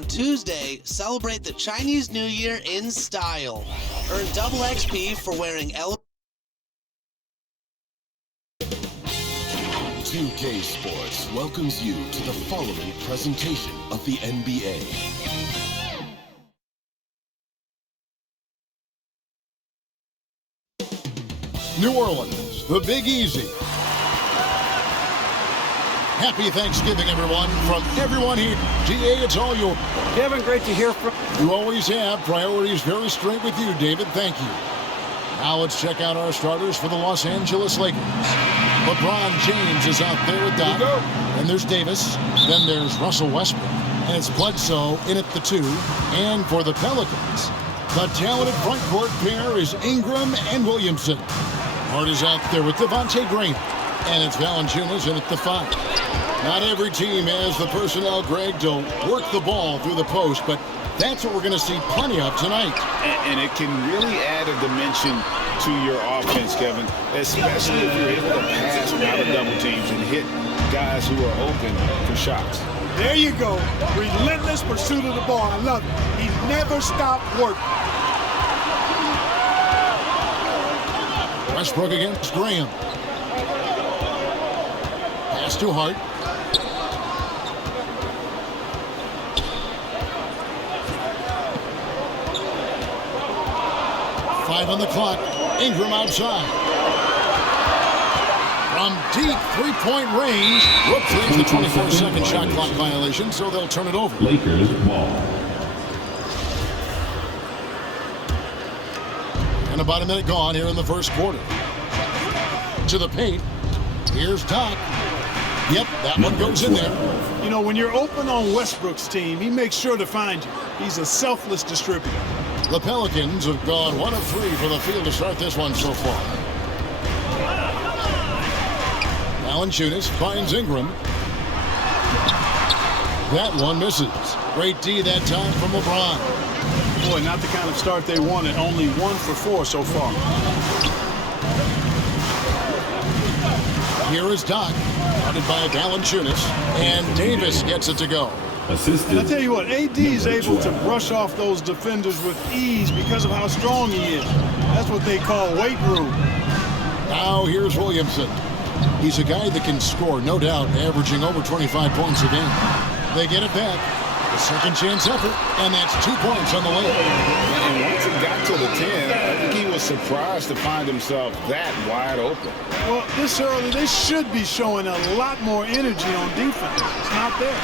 on Tuesday, celebrate the Chinese New Year in style. Earn double XP for wearing 2K Sports welcomes you to the following presentation of the NBA. New Orleans, the Big Easy. Happy Thanksgiving, everyone, from everyone here. GA, it's all yours. Kevin, great to hear from you. You always have. Priorities very straight with you, David. Thank you. Now let's check out our starters for the Los Angeles Lakers. LeBron James is out there with Doc. And there's Davis. Then there's Russell Westbrook. And it's Bledsoe in at the 2. And for the Pelicans, the talented front court pair is Ingram and Williamson. Hart is out there with Devontae Green. And it's Valanciunas in at the 5. Not every team has the personnel, Greg, to work the ball through the post, but that's what we're going to see plenty of tonight. And it can really add a dimension to your offense, Kevin, especially if you're able to pass out of double teams and hit guys who are open for shots. There you go. Relentless pursuit of the ball. I love it. He never stopped working. Westbrook against Graham. Pass to Hart. Five on the clock. Ingram outside. From deep three-point range. Whoops, there's the 24-second shot clock violation, so they'll turn it over. Lakers ball. And about a minute gone here in the first quarter. To the paint. Here's Doc. Yep, that one goes in there. You know, when you're open on Westbrook's team, he makes sure to find you. He's a selfless distributor. The Pelicans have gone 1 of 3 for the field to start this one so far. Valanciunas finds Ingram. That one misses. Great D that time from LeBron. Boy, not the kind of start they wanted. Only 1 for 4 so far. Here is Doc, guarded by Valanciunas, and Davis gets it to go. Assisted. And I tell you what, AD is able to brush off those defenders with ease because of how strong he is. That's what they call weight room. Now here's Williamson. He's a guy that can score, no doubt, averaging over 25 points a game. They get it back. A second chance effort, and that's 2 points on the way. And once it got to the 10, I think he was surprised to find himself that wide open. Well, this early, they should be showing a lot more energy on defense. It's not there.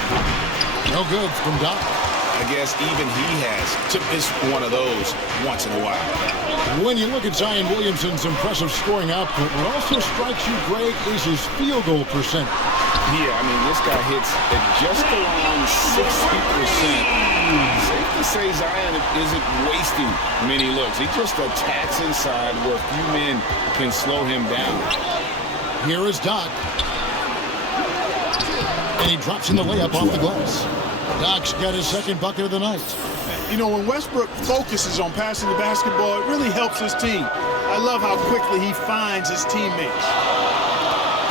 No good from Doc. I guess even he has to miss one of those once in a while. When you look at Zion Williamson's impressive scoring output, what also strikes you, Greg, is his field goal percentage. Yeah, I mean, this guy hits at just around 60%. Safe to say Zion isn't wasting many looks. He just attacks inside where few men can slow him down. Here is Doc. And he drops in the layup off the glass. Doc's got his second bucket of the night. You know, when Westbrook focuses on passing the basketball, it really helps his team. I love how quickly he finds his teammates.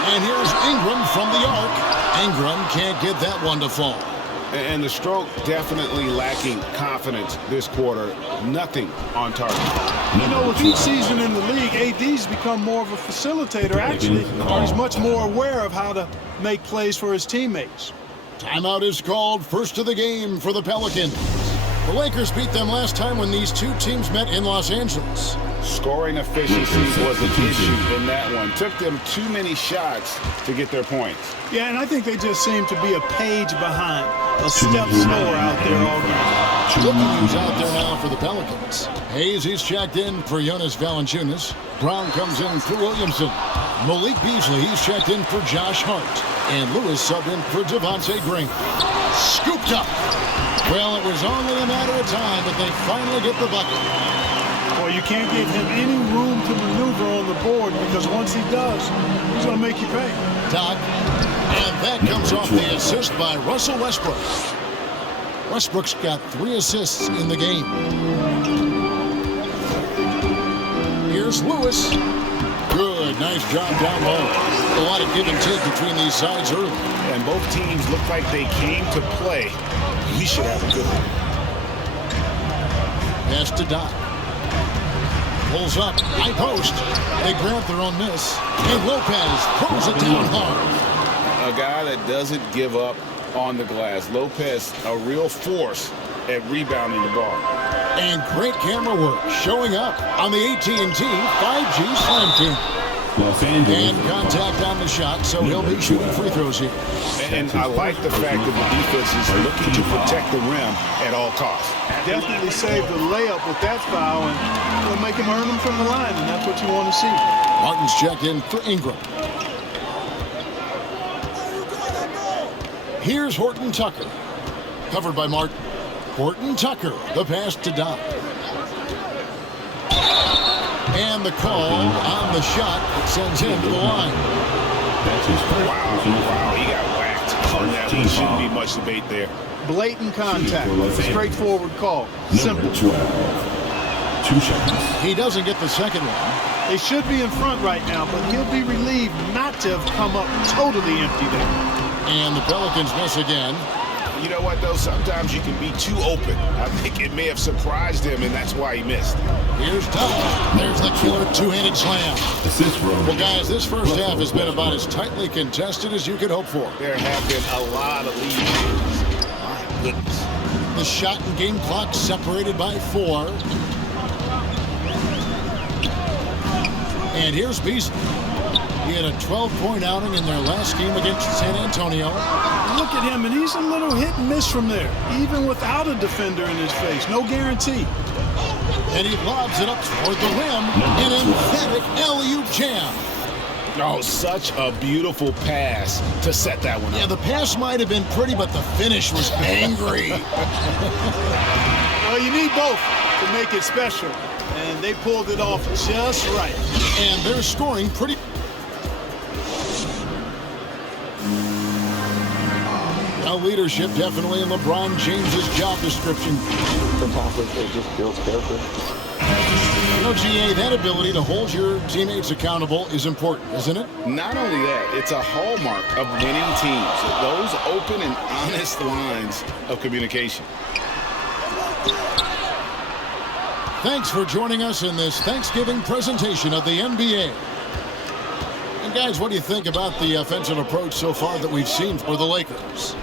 And here's Ingram from the arc. Ingram can't get that one to fall. And the stroke definitely lacking confidence this quarter. Nothing on target. You know, with each season in the league, AD's become more of a facilitator, actually. He's much more aware of how to make plays for his teammates. Timeout is called. First of the game for the Pelicans. The Lakers beat them last time when these two teams met in Los Angeles. Scoring efficiency was an issue in that one. Took them too many shots to get their points. Yeah, and I think they just seem to be a page behind, a step slower out there all game. Looking who's out there now for the Pelicans. Hayes, he's checked in for Jonas Valanciunas. Brown comes in for Williamson. Malik Beasley, he's checked in for Josh Hart. And Lewis subbed in for Devontae Green. Scooped up. Well, it was only a matter of time, but they finally get the bucket. Well, you can't give him any room to maneuver on the board because once he does, he's going to make you pay. Doc, and that comes off the assist by Russell Westbrook. Westbrook's got 3 assists in the game. Here's Lewis. Good Nice job down low. A lot of give and take between these sides early. And both teams look like they came to play. We should have a good one. Pass to Doc. Pulls up. High post. They grab their own miss. And Lopez throws it down hard. A guy that doesn't give up on the glass. Lopez, a real force at rebounding the ball. And great camera work showing up on the AT&T 5G Slam Team. And contact on the shot, so he'll be shooting free throws here. And I like the fact that the defense is looking to protect the rim at all costs. Definitely saved the layup with that foul, and it'll make him earn them from the line, and that's what you want to see. Martin's checked in for Ingram. Here's Horton Tucker. Covered by Martin. Horton Tucker, the pass to Doc. And the call on the shot sends him to the line. Wow, he got whacked on that one. Shouldn't be much debate there. Blatant contact, straightforward call, simple. 2 seconds. He doesn't get the second one. They should be in front right now, but he'll be relieved not to have come up totally empty there. And the Pelicans miss again. You know what, though? Sometimes you can be too open. I think it may have surprised him, and that's why he missed. Here's Tucker. There's the killer two-handed slam. Well, guys, this first half has been about as tightly contested as you could hope for. There have been a lot of leads. My goodness. The shot and game clock separated by 4. And here's Beasley. He had a 12-point outing in their last game against San Antonio. Look at him, and he's a little hit and miss from there, even without a defender in his face. No guarantee. And he lobs it up toward the rim. An emphatic alley-oop jam. Oh, such a beautiful pass to set that one up. Yeah, the pass might have been pretty, but the finish was angry. Well, you need both to make it special, and they pulled it off just right. And they're scoring pretty... Now leadership definitely in LeBron James's job description. Sometimes it just builds character. You know, GA, that ability to hold your teammates accountable is important, isn't it? Not only that, it's a hallmark of winning teams. Those open and honest lines of communication. Thanks for joining us in this Thanksgiving presentation of the NBA. And guys, what do you think about the offensive approach so far that we've seen for the Lakers?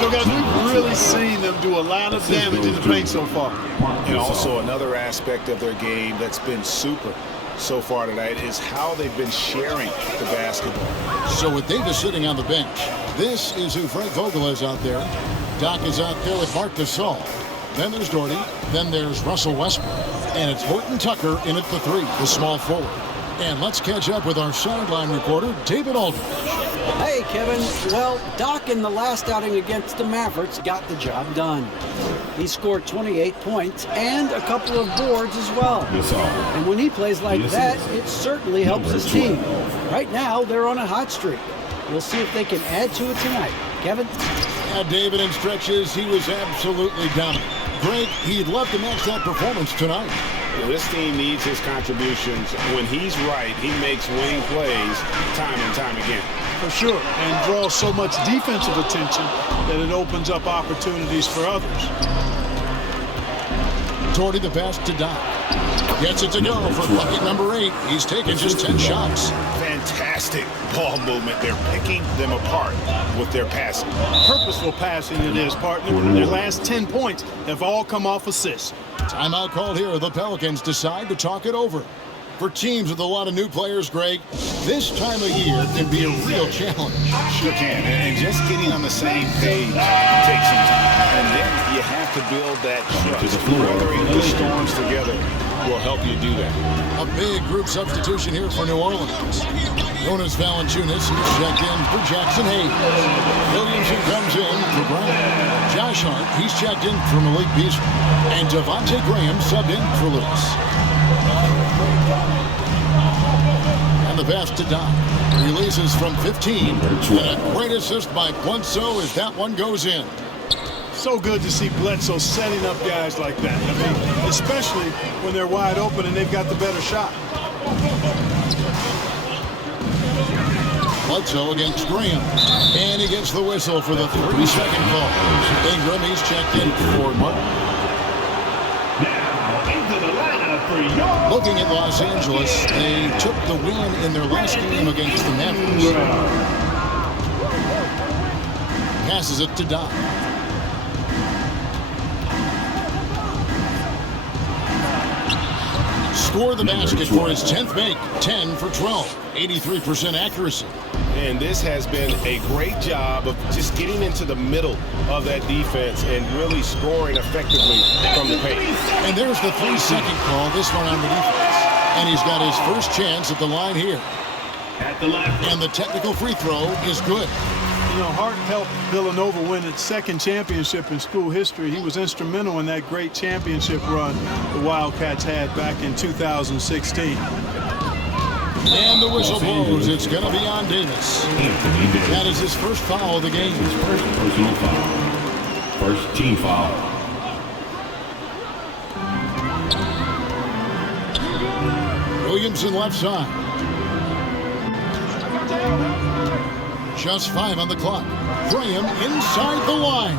So, guys, we've really seen them do a lot of damage in the paint so far. And also another aspect of their game that's been super so far tonight is how they've been sharing the basketball. So with Davis sitting on the bench, this is who Frank Vogel is out there. Doc is out there with Mark Gasol. Then there's Doherty. Then there's Russell Westbrook. And it's Horton Tucker in at the 3, the small forward. And let's catch up with our sideline reporter, David Aldridge. Hey, Kevin. Well, Doc in the last outing against the Mavericks got the job done. He scored 28 points and a couple of boards as well. And when he plays like that, it certainly helps his team. Right now, they're on a hot streak. We'll see if they can add to it tonight. Kevin? Yeah, David, in stretches, he was absolutely dominant. Greg, he'd love to match that performance tonight. This team needs his contributions. When he's right, he makes winning plays time and time again. For sure, and draws so much defensive attention that it opens up opportunities for others. Doherty the pass to Doc. Gets it to go for bucket number 8. He's taken just 10 shots. Fantastic ball movement. They're picking them apart with their passing. Purposeful passing it is, partner. Their last 10 points have all come off assists. Timeout called here. The Pelicans decide to talk it over. For teams with a lot of new players, Greg, this time of year can be a real challenge. Sure can. And just getting on the same page takes some time. And then you have to build that trust. Weathering the storms together will help you do that. A big group substitution here for New Orleans. Jonas Valanciunas, he's checked in for Jackson Hayes. Williamson comes in for Brown. Josh Hart, he's checked in for Malik Beasley. And Devontae Graham subbed in for Lewis. And the pass to Doc. Releases from 15. And a great assist by Bledsoe as that one goes in. So good to see Bledsoe setting up guys like that. I mean, especially when they're wide open and they've got the better shot. Bledsoe against Graham. And he gets the whistle for the 30-second call. Ingram, he's checked in for Martin. Looking at Los Angeles, they took the win in their last game against the Mavericks. Passes it to Doc. Score the basket for his 10th make. 10 for 12. 83% accuracy. And this has been a great job of just getting into the middle of that defense and really scoring effectively from the paint. And there's the 3-second call, this one on the defense. And he's got his first chance at the line here. And the technical free throw is good. You know, Hart helped Villanova win its second championship in school history. He was instrumental in that great championship run the Wildcats had back in 2016. And the whistle blows. It's going to be on Davis. That is his first foul of the game. His first personal foul. First team foul. Williamson left side. Just 5 on the clock. Graham inside the line.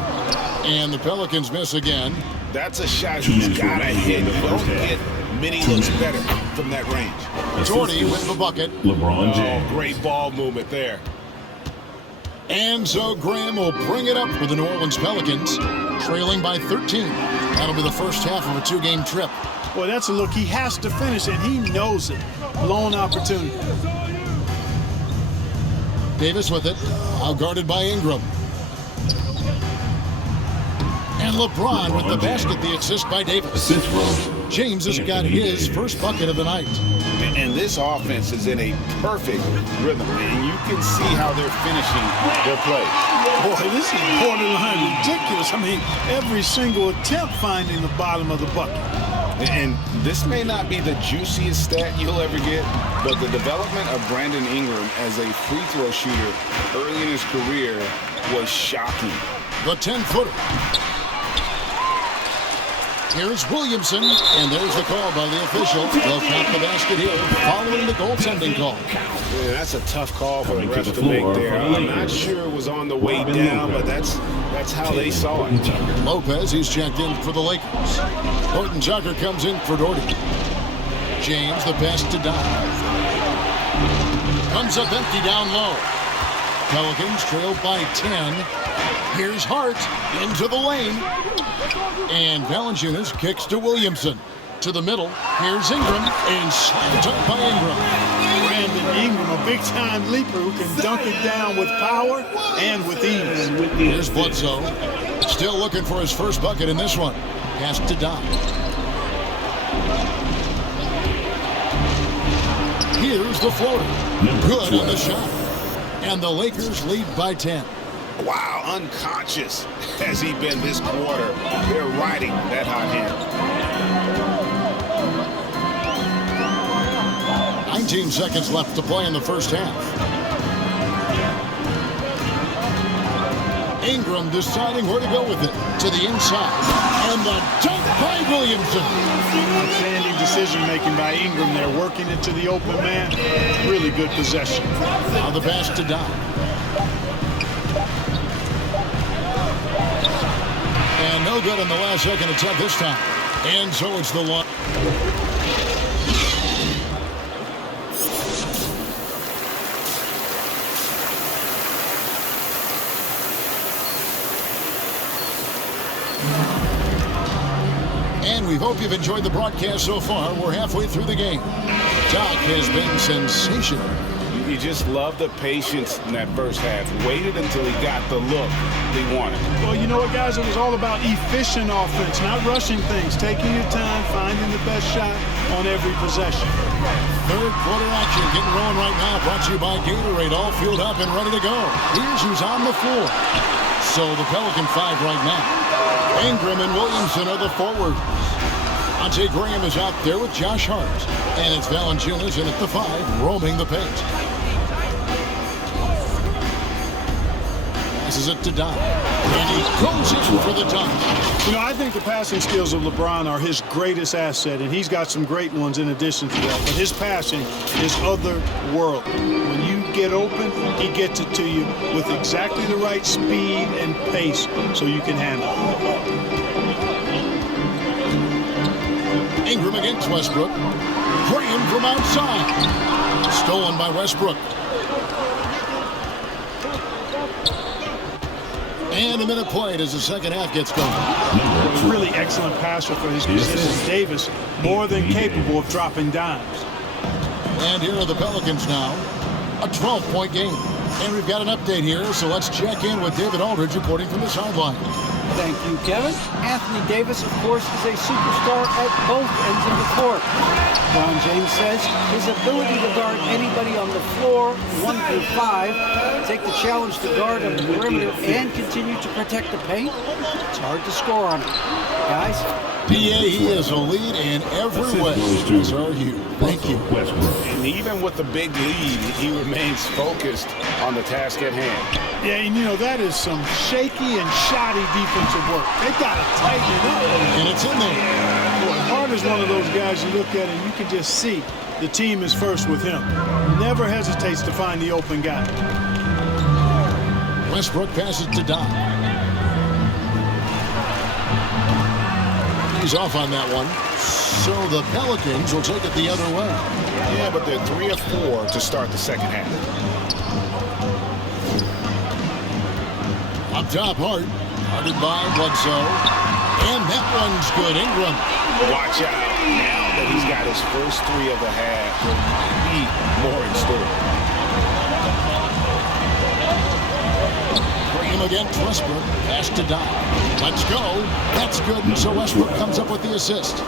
And the Pelicans miss again. That's a shot he's got to hit. Don't get many looks better from that range. Jordy with the bucket. LeBron James. Oh, great ball movement there. And so Graham will bring it up for the New Orleans Pelicans, trailing by 13. That'll be the first half of a 2-game trip. Boy, that's a look he has to finish, and he knows it. Blown opportunity. Davis with it, out guarded by Ingram. And LeBron with the basket, the assist by Davis. James has got his first bucket of the night. And this offense is in a perfect rhythm, and you can see how they're finishing their play. Boy, this is borderline ridiculous. I mean, every single attempt finding the bottom of the bucket. And this may not be the juiciest stat you'll ever get, but the development of Brandon Ingram as a free throw shooter early in his career was shocking. The 10-footer. Here's Williamson, and there's the call by the official. They'll count the basket here, following the goaltending call. Yeah, that's a tough call for the refs to make there. I'm not sure it was on the way down, but that's how they saw it. Lopez, he's checked in for the Lakers. Horton Tucker comes in for Doherty. James, the pass to Doc. Comes up empty down low. Pelicans trailed by 10. Here's Hart into the lane. And Valanciunas kicks to Williamson. To the middle. Here's Ingram. And slammed up by Ingram. Brandon Ingram, a big-time leaper who can dunk it down with power and with ease. Here's Bledsoe. Still looking for his first bucket in this one. Pass to Doc. Here's the floater. Good on the shot. And the Lakers lead by 10. Wow, unconscious has he been this quarter. They're riding that hot hand. 19 seconds left to play in the first half. Ingram deciding where to go with it. To the inside. And the dunk by Williamson. Outstanding decision-making by Ingram there, working it to the open man. Really good possession. Now the pass to Doc. And no good on the last second attempt this time. And so it's the one. And we hope you've enjoyed the broadcast so far. We're halfway through the game. Doc has been sensational. You just love the patience in that first half. Waited until he got the look he wanted. Well, you know what, guys? It was all about efficient offense, not rushing things, taking your time, finding the best shot on every possession. Third quarter action getting rolling right now. Brought to you by Gatorade. All fueled up and ready to go. Here's who's on the floor. So the Pelican 5 right now. Ingram and Williamson are the forwards. Ante Graham is out there with Josh Hart. And it's Valanciunas in at the 5, roaming the paint. Passes it to Doc. And he goes in for the dunk. You know, I think the passing skills of LeBron are his greatest asset, and he's got some great ones in addition to that. But his passing is otherworldly. When you get open, he gets it to you with exactly the right speed and pace so you can handle it. Ingram against Westbrook. Graham from outside. Stolen by Westbrook. And a minute played as the second half gets going. A really excellent passer for his position. Davis, more than capable of dropping dimes. And here are the Pelicans now. A 12-point game. And we've got an update here, so let's check in with David Aldridge reporting from the sideline. Thank you, Kevin. Anthony Davis, of course, is a superstar at both ends of the court. Ron James says his ability to guard anybody on the floor, 1 through 5, take the challenge to guard on the perimeter and continue to protect the paint, it's hard to score on him. Guys? PA, he is a lead in every way. So are you. Thank you. And even with the big lead, he remains focused on the task at hand. Yeah, and you know, that is some shaky and shoddy defensive work. They got to tighten it up. And it's in there. Boy, Harden's one of those guys you look at and you can just see the team is first with him. Never hesitates to find the open guy. Westbrook passes to Doc. He's off on that one. So the Pelicans will take it the other way. Yeah, but they're 3 of 4 to start the second half. Up top, Hart. Guarded by Bledsoe. And that one's good. Ingram. Watch out. Now that he's got his first 3 of the half, there might be more in store. Graham against Westbrook. Pass to Doc. Let's go. That's good. And so Westbrook comes up with the assist.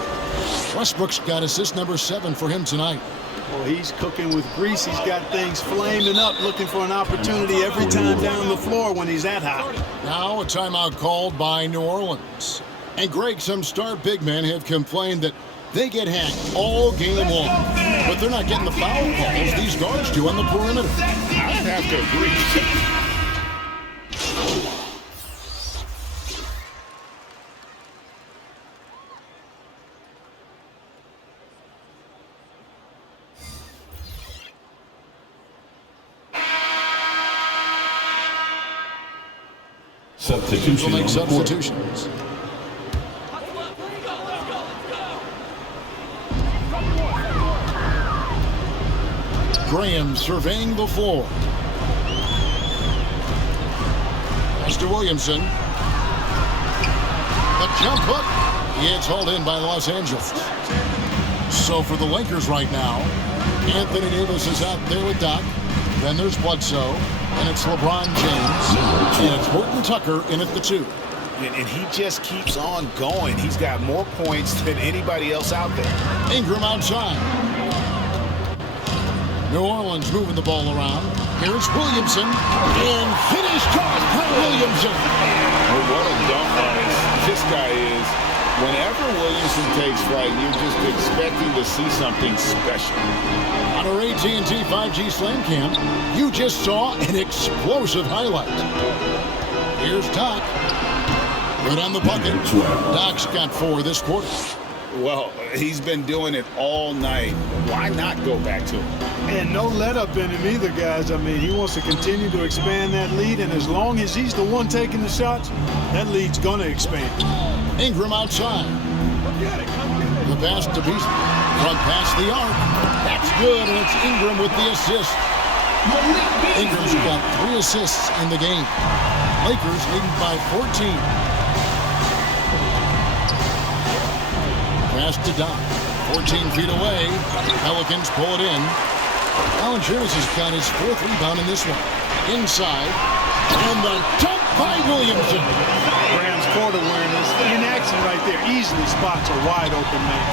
Westbrook's got assist number 7 for him tonight. Well, he's cooking with grease. He's got things flaming up, looking for an opportunity every time down the floor when he's that hot. Now a timeout called by New Orleans. And Greg, some star big men have complained that they get hacked all game long. But they're not getting the foul calls these guards do on the perimeter. I'd have to agree. Will make substitutions. Graham surveying the floor. Pass to Williamson. The jump hook. It's hauled in by Los Angeles. So for the Lakers right now, Anthony Davis is out there with Doc. Then there's Bledsoe. And it's LeBron James. And it's Horton Tucker in at the 2. And he just keeps on going. He's got more points than anybody else out there. Ingram outside. New Orleans moving the ball around. Here's Williamson. And finished off by Williamson. Oh, what a dunk on this guy is. Whenever Williamson takes flight, you're just expecting to see something special. On our AT&T 5G Slam Cam, you just saw an explosive highlight. Here's Doc. Good on the bucket. Doc's got 4 this quarter. Well, he's been doing it all night. Why not go back to him? And no let up in him either, guys. I mean, he wants to continue to expand that lead, and as long as he's the one taking the shots, that lead's going to expand. Ingram outside. The pass to Beast. Front pass the arc. That's good, and it's Ingram with the assist. Ingram's got 3 assists in the game. Lakers leading by 14. Pass to Doc. 14 feet away. Pelicans pull it in. Valanciunas has got his 4th rebound in this one. Inside. And the dunk by Williamson. Graham's court awareness in action right there. Easily spots a wide open man.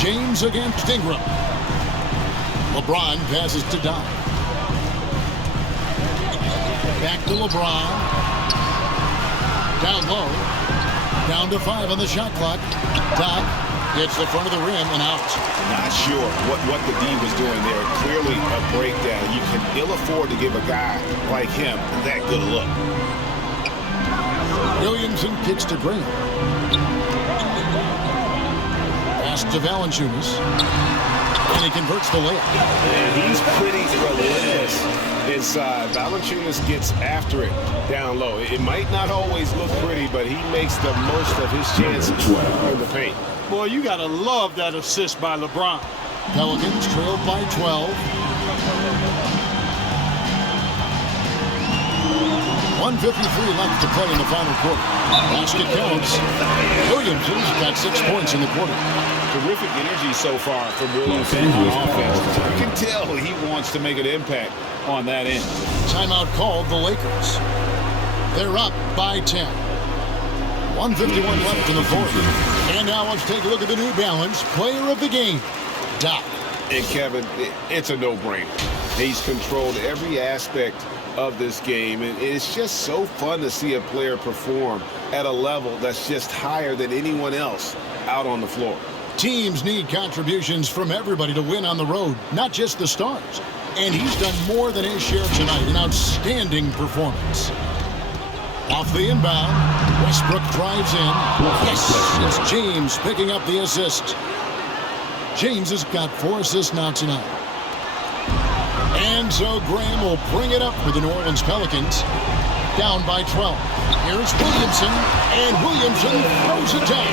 James against Ingram. LeBron passes to Doc. Back to LeBron. Down low. Down to 5 on the shot clock. Doc hits the front of the rim and out. Not sure what the D was doing there. Clearly a breakdown. You can ill afford to give a guy like him that good a look. Williamson kicks to Graham. Pass to Valanciunas. And he converts the layup. And he's pretty relentless inside. Valanciunas gets after it down low. It might not always look pretty, but he makes the most of his chances in the paint. Boy, you got to love that assist by LeBron. Pelicans trailed by 12. 1:53 left to play in the final quarter. Basket counts. Williamson's got 6 points in the quarter. Terrific energy so far from Williamson on offense. You can tell he wants to make an impact on that end. Timeout called the Lakers. They're up by 10. 1:51 left in the fourth. And now let's take a look at the New Balance player of the game, Doc. And Kevin, it's a no-brainer. He's controlled every aspect of this game, and it's just so fun to see a player perform at a level that's just higher than anyone else out on the floor. Teams need contributions from everybody to win on the road, not just the stars. And he's done more than his share tonight. An outstanding performance. Off the inbound, Westbrook drives in. Yes, it's James picking up the assist. James has got 4 assists now tonight. And so Graham will bring it up for the New Orleans Pelicans. Down by 12. Here's Williamson, and Williamson throws it down.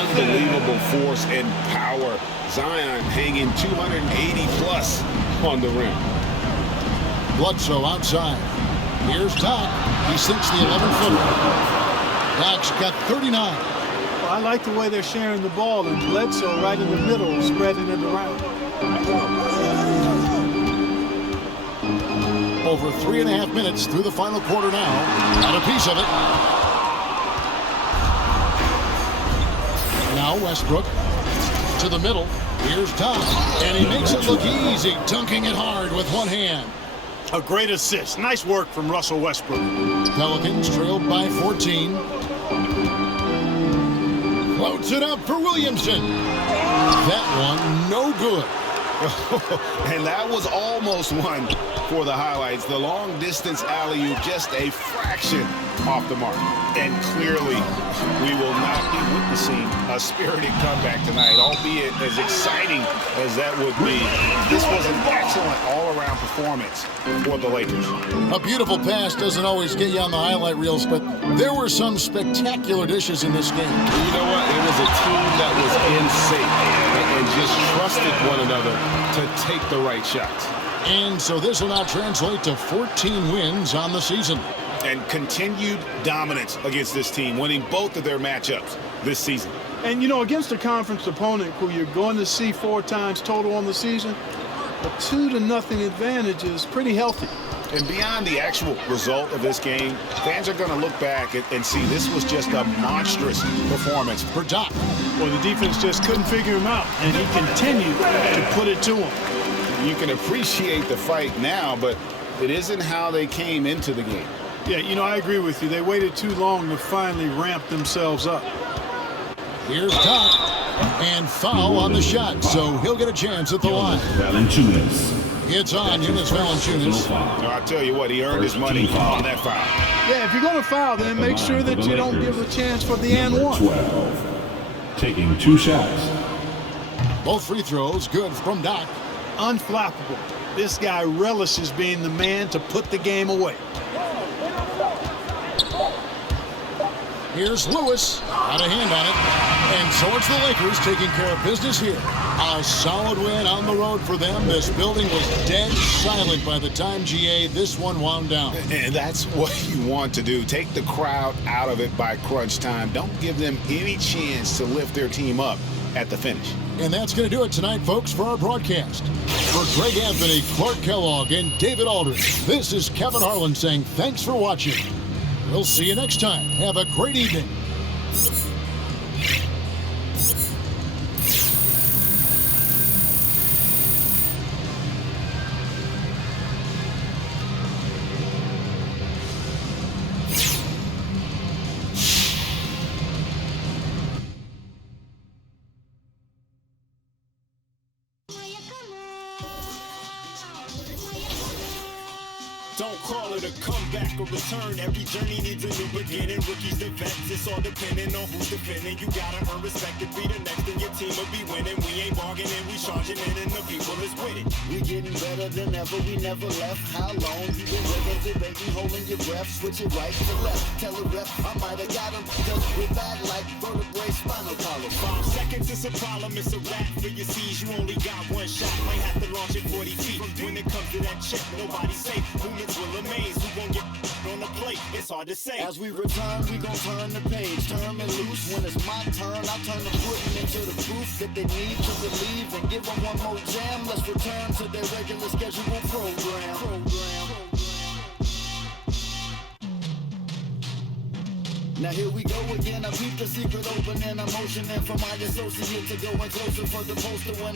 Unbelievable force and power. Zion hanging 280-plus on the rim. Bledsoe outside. Here's Doc. He sinks the 11-footer. Doc's got 39. Well, I like the way they're sharing the ball, and Bledsoe right in the middle, spreading it around. Over 3.5 minutes through the final quarter now. Got a piece of it. Now Westbrook to the middle. Here's Doc. And he makes it look easy, dunking it hard with one hand. A great assist. Nice work from Russell Westbrook. Pelicans trailed by 14. Floats it up for Williamson. That one, no good. And that was almost one for the highlights. The long-distance alley-oop, just a fraction off the mark. And clearly, we will not be witnessing a spirited comeback tonight, albeit as exciting as that would be. This was an excellent all-around performance for the Lakers. A beautiful pass doesn't always get you on the highlight reels, but there were some spectacular dishes in this game. You know what? It was a team that was in sync and just trusted one another to take the right shots. And so this will now translate to 14 wins on the season. And continued dominance against this team, winning both of their matchups this season. And, you know, against a conference opponent who you're going to see 4 times total on the season, a 2-0 advantage is pretty healthy. And beyond the actual result of this game, fans are going to look back and see this was just a monstrous performance for Doc. Well, the defense just couldn't figure him out, and he continued to put it to him. You can appreciate the fight now, but it isn't how they came into the game. Yeah, you know, I agree with you. They waited too long to finally ramp themselves up. Here's Doc. And foul on the shot, so he'll get a chance at the line. Valanciunas. It's on Jonas Valanciunas. I'll tell you what, he earned his money on that foul. Yeah, if you're going to foul, then make sure that you don't give a chance for the and one. 12. Taking 2 shots. Both free throws good from Doc. Unflappable. This guy relishes being the man to put the game away. Here's Lewis. Got a hand on it. And so it's the Lakers taking care of business here. A solid win on the road for them. This building was dead silent by the time, GA, this one wound down. And that's what you want to do. Take the crowd out of it by crunch time. Don't give them any chance to lift their team up at the finish. And that's going to do it tonight, folks, for our broadcast. For Greg Anthony, Clark Kellogg, and David Aldridge, this is Kevin Harlan saying thanks for watching. We'll see you next time. Have a great evening. Don't call it a comeback or return. Every journey needs a new beginning. Rookies to vets, it's all depending on who's defending. You gotta earn respect to be the next, and your team will be winning. We ain't bargaining, we charging in, and the people is with it. We getting better than ever, we never left. How long you been living, debating, holding your breath, switch it right to left. Tell a rep I might have got him, cause we're bad like vertebrae, spinal column. 5 seconds is a problem, it's a wrap for your C's. You only got one shot, might have to launch it 40 feet. When it comes to that chip, nobody's safe. Movements will amaze, who gon' get on the plate? It's hard to say. As we return, we gon' turn the page, turn and loose. When it's my turn, I'll turn the pudding into the proof that they need to believe and give them one more jam. Let's return to their regular scheduled program. Now here we go again, I peep the secret opening, I'm motioning for my associate to go in closer for the poster when